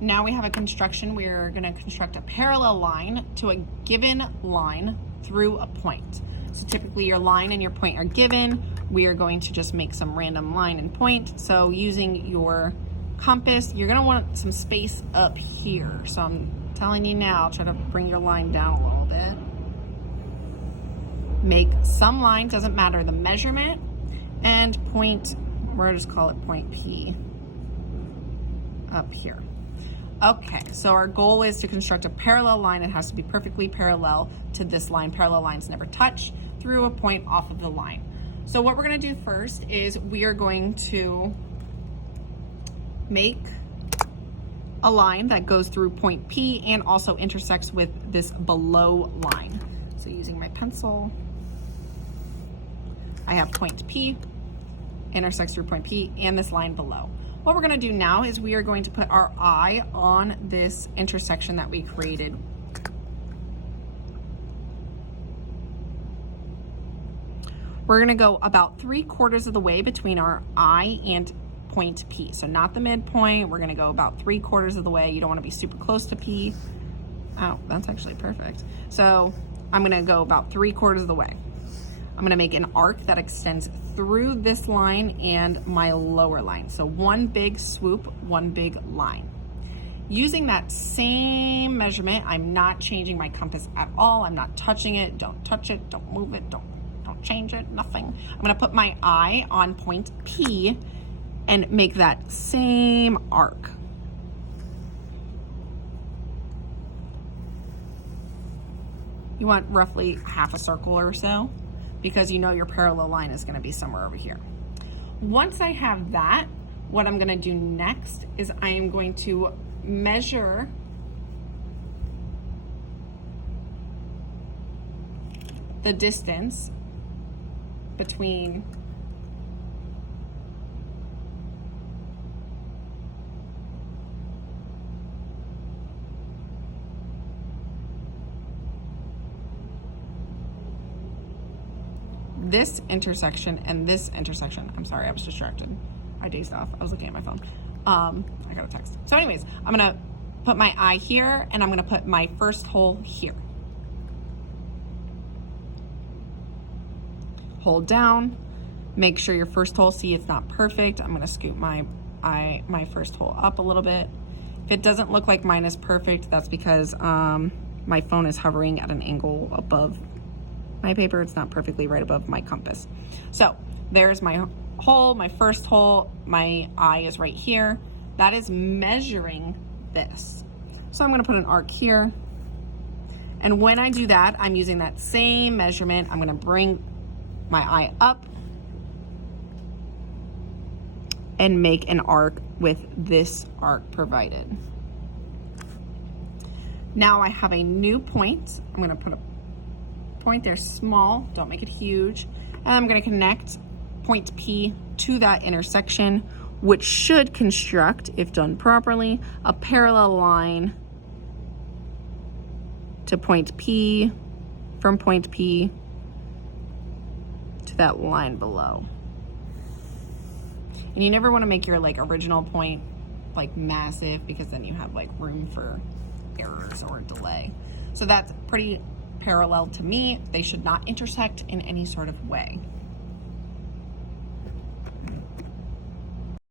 Now we have a construction. We're going to construct a parallel line to a given line through a point. So typically your line and your point are given. We are going to just make some random line and point. So using your compass, you're going to want some space up here. So I'm telling you now, try to bring your line down a little bit. Make some line, doesn't matter the measurement, and point, we'll just call it point P up here. Okay, so our goal is to construct a parallel line. It has to be perfectly parallel to this line. Parallel lines never touch through a point off of the line. So what we're gonna do first is we are going to make a line that goes through point P and also intersects with this below line. So using my pencil, I have point P, intersects through point P and this line below. What we're gonna do now is we are going to put our eye on this intersection that we created. We're gonna go about 3/4 of the way between our eye and point P. So not the midpoint, we're gonna go about 3/4 of the way. You don't wanna be super close to P. Oh, that's actually perfect. So I'm gonna go about 3/4 of the way. I'm gonna make an arc that extends through this line and my lower line. So one big swoop, one big line. Using that same measurement, I'm not changing my compass at all. I'm not touching it, don't touch it, don't move it, don't change it, nothing. I'm gonna put my eye on point P and make that same arc. You want roughly half a circle or so, because you know your parallel line is gonna be somewhere over here. Once I have that, what I'm gonna do next is I am going to measure the distance between this intersection and this intersection. I'm sorry, I was distracted. I dazed off. I was looking at my phone. I got a text. So anyways, I'm gonna put my eye here and I'm gonna put my first hole here. Hold down, make sure your first hole, see it's not perfect. I'm gonna scoot my first hole up a little bit. If it doesn't look like mine is perfect, that's because my phone is hovering at an angle above my paper. It's not perfectly right above my compass. So there's my hole, my first hole, my eye is right here. That is measuring this. So I'm gonna put an arc here. And when I do that, I'm using that same measurement. I'm gonna bring my eye up and make an arc with this arc provided. Now I have a new point. I'm gonna put a point there small, don't make it huge. And I'm gonna connect point P to that intersection, which should construct, if done properly, a parallel line to point P, from point P to that line below. And you never wanna make your like original point like massive, because then you have like room for errors or delay. So that's pretty parallel to me. They should not intersect in any sort of way.